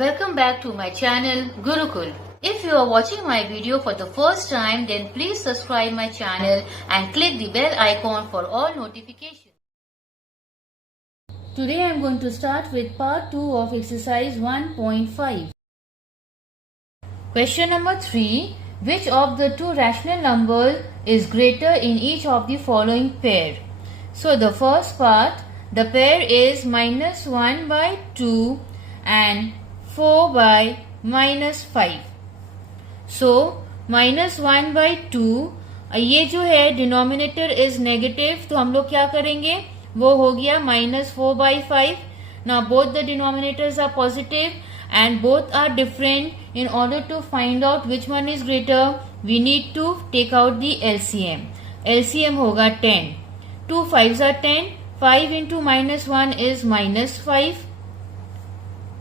Welcome back to my channel Gurukul. If you are watching my video for the first time, then please subscribe my channel and click the bell icon for all notifications. Today I am going to start with part 2 of exercise 1.5. Question number 3. Which of the two rational numbers is greater in each of the following pair? So the first part, the pair is -1 by 2 and 4 by -5. So -1 by 2, ये जो है denominator is negative, तो हम लोग क्या करेंगे, वो हो गया -4 by 5. Now both the denominators are positive and both are different. In order to find out which one is greater, we need to take out the LCM. LCM होगा 10. 2 5s are 10. 5 into -1 is -5.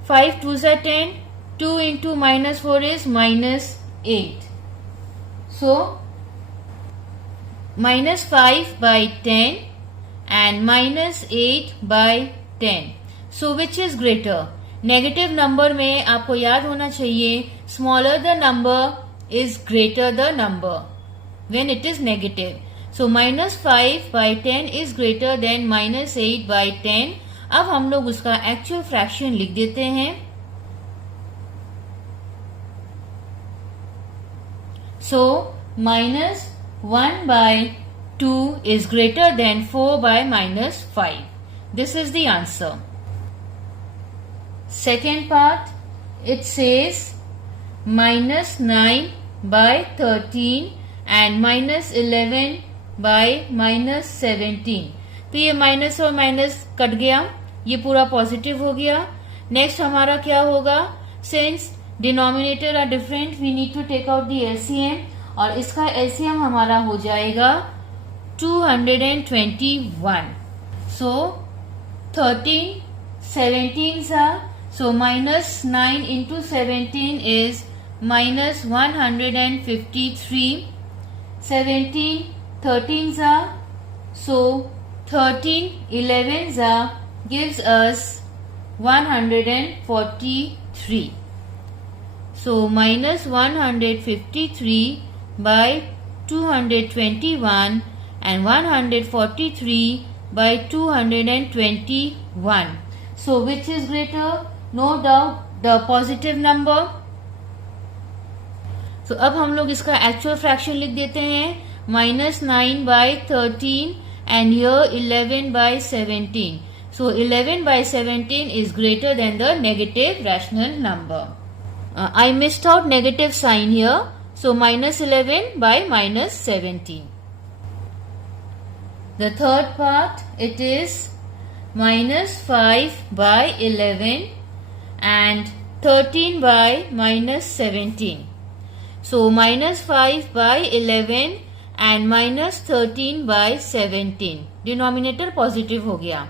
5 2s are 10. 2 into -4 is -8. So -5 by 10 and -8 by 10. So which is greater? Negative number में आपको याद होना चाहिए, smaller the number is greater the number when it is negative. So -5 by 10 is greater than -8 by 10. अब हम लोग उसका actual fraction लिख देते हैं. सो -1 by 2 is greater than 4 by -5. This is the answer. Second part, it says -9 by 13 and -11 by -17. तो ये minus और माइनस कट गया, ये पूरा पॉजिटिव हो गया. नेक्स्ट हमारा क्या होगा, since denominator are different we need to take out the LCM, और इसका एलसीएम हमारा हो जाएगा 221. सो 13 17s are, so -9 into 17 is -153. 17 13s are, so 13 11s are gives us 143. So -153 by 221 and 143 by 221. So which is greater? No doubt the positive number. So अब हम लोग इसका actual fraction लिख देते हैं. -9 by 13 and here 11 by 17. So 11 by 17 is greater than the negative rational number. I missed out negative sign here. So -11 by -17. The third part, it is -5 by 11 and 13 by -17. So -5 by 11 and -13 by 17. Denominator positive हो गया.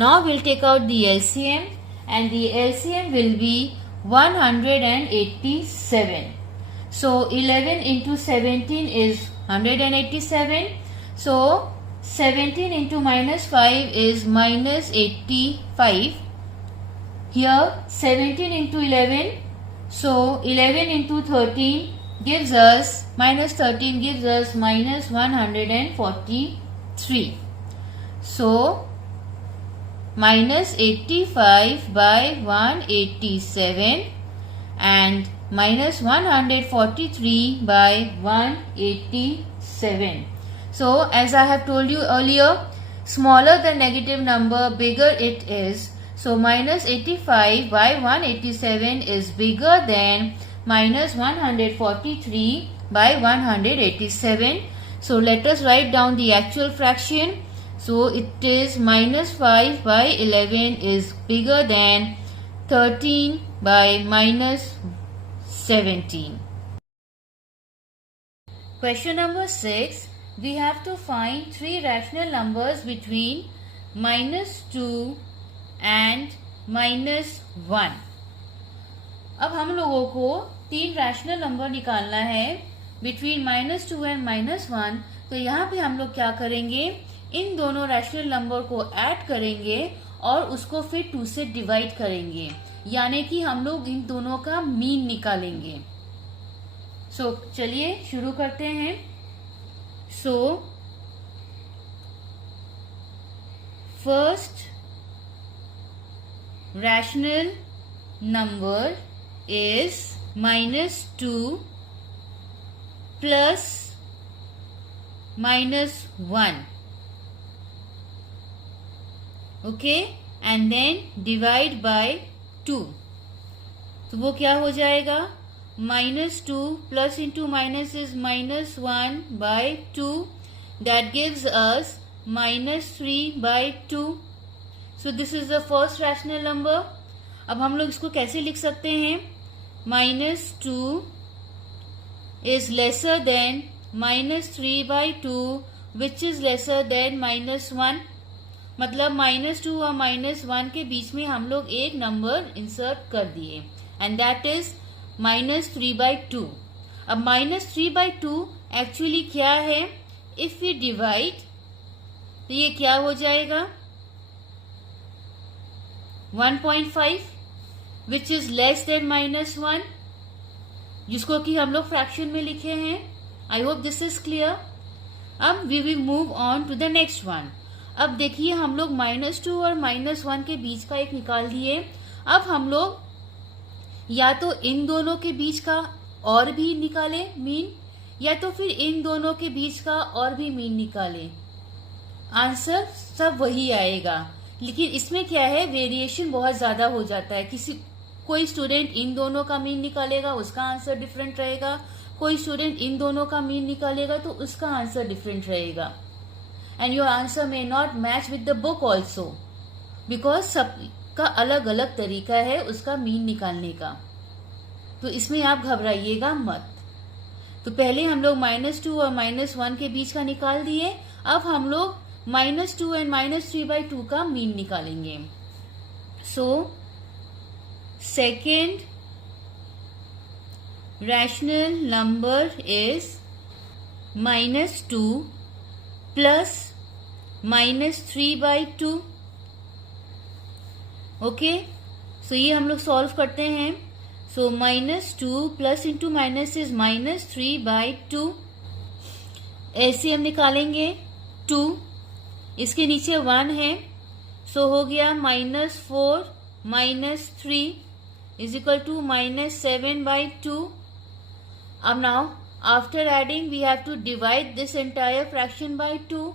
Now we'll take out the LCM and the LCM will be 187. So 11 into 17 is 187. So 17 into -5 is -85. Here 17 into 11. So 11 into 13 gives us -13 gives us -143. So -85 by 187 and -143 by 187. So as I have told you earlier, smaller the negative number, bigger it is. So -85 by 187 is bigger than -143 by 187. So let us write down the actual fraction. So it is -5 by 11 is bigger than 13 by -17. Question number 6. We have to find three rational numbers between -2 and -1. अब हम लोगों को तीन rational number निकालना है between -2 and -1. तो यहाँ पे हम लोग क्या करेंगे, इन दोनों रैशनल नंबर को ऐड करेंगे और उसको फिर 2 से डिवाइड करेंगे. यानी कि हम लोग इन दोनों का मीन निकालेंगे। सो चलिए शुरू करते हैं। So first rational number is -2 plus -1, okay, and then divide by 2। तो वो क्या हो जाएगा, -2 plus into minus is -1 by 2, that gives us -3/2। so this is the first rational number। अब हम लोग इसको कैसे लिख सकते हैं, -2 is lesser than -3/2 which is lesser than -1। मतलब -2 और -1 के बीच में हम लोग एक नंबर इंसर्ट कर दिए एंड दैट इज -3/2। अब -3/2 एक्चुअली क्या है, इफ वी डिवाइड तो ये क्या हो जाएगा 1.5 विच इज लेस देन -1, जिसको कि हम लोग फ्रैक्शन में लिखे हैं। I hope this is clear. अब we will move on to the next one. अब देखिए हम लोग -2 और -1 के बीच का एक निकाल दिए। अब हम लोग या तो इन दोनों के बीच का और भी निकाले मीन, या तो फिर इन दोनों के बीच का और भी मीन निकाले, आंसर सब वही आएगा। लेकिन इसमें क्या है, वेरिएशन बहुत ज्यादा हो जाता है। कोई स्टूडेंट इन दोनों का मीन निकालेगा, उसका आंसर डिफरेंट रहेगा। कोई स्टूडेंट इन दोनों का मीन निकालेगा तो उसका आंसर डिफरेंट रहेगा। And your answer may not match with the book also, because सबका अलग अलग तरीका है उसका मीन निकालने का। तो इसमें आप घबराइएगा मत। तो पहले हम लोग -2 और -1 के बीच का निकाल दिए। अब हम लोग -2 एंड -3/2 का मीन निकालेंगे। So second rational number is -2 plus -3/2। Okay, so ये हम लोग सॉल्व करते हैं। So -2 plus into minus is -3/2। LCM निकालेंगे 2, इसके नीचे 1 है, सो हो गया -4 -3 is equal to -7/2। अब now after adding we have to divide this entire fraction by 2,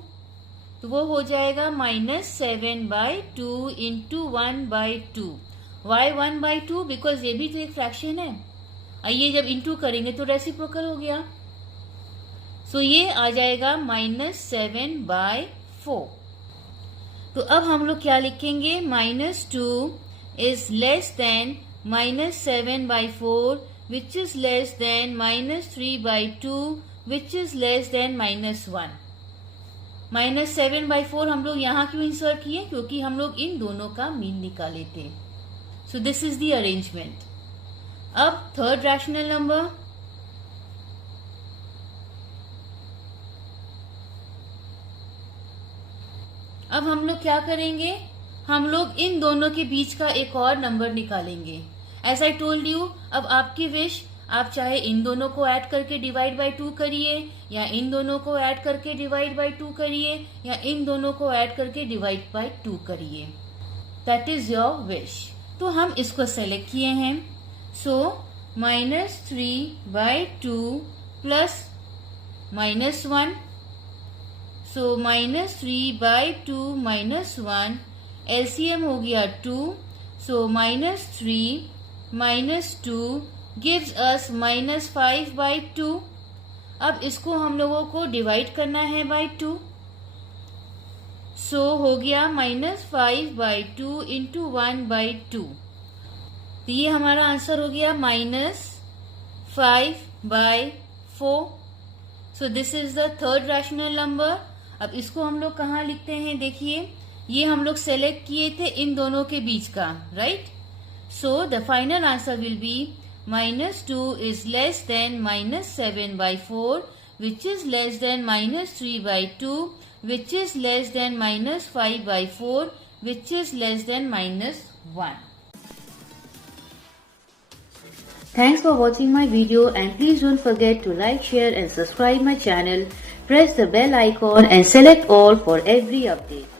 तो वो हो जाएगा -7/2 इंटू 1/2। वाई 1/2? बिकॉज ये भी तो एक फ्रैक्शन है। आइए जब इंटू करेंगे तो रेसिप्रोकल हो गया। सो ये आ जाएगा -7/4। तो अब हम लोग क्या लिखेंगे, -2 is less than -7/4 which is less than -3/2 which is less than -1। -7/4 हम लोग यहाँ क्यों इंसर्ट किए, क्योंकि हम लोग इन दोनों का मीन निकाले थे। So this is the arrangement. अब थर्ड रैशनल नंबर, अब हम लोग क्या करेंगे, हम लोग इन दोनों के बीच का एक और नंबर निकालेंगे। एज आई टोल्ड यू, अब आपकी विश, आप चाहे इन दोनों को ऐड करके डिवाइड बाय 2 करिए, या इन दोनों को ऐड करके डिवाइड बाय 2 करिए, या इन दोनों को ऐड करके डिवाइड बाय 2 करिए। That is your wish. तो हम इसको सेलेक्ट किए हैं। सो -3/2 प्लस -1, सो -3/2 -1, एलसीएम हो गया 2, सो -3 -2 gives us -5/2। अब इसको हम लोगों को डिवाइड करना है बाय 2, सो हो गया -5/2 इंटू 1/2। तो ये हमारा आंसर हो गया -5/4। So this is the third rational number. अब इसको हम लोग कहाँ लिखते हैं, देखिए ये हम लोग सेलेक्ट किए थे इन दोनों के बीच का, right. So the final answer will be -2 is less than -7/4 which is less than -3/2 which is less than -5/4 which is less than -1। Thanks for watching my video, and please don't forget to like, share and subscribe my channel. Press the bell icon and select all for every update.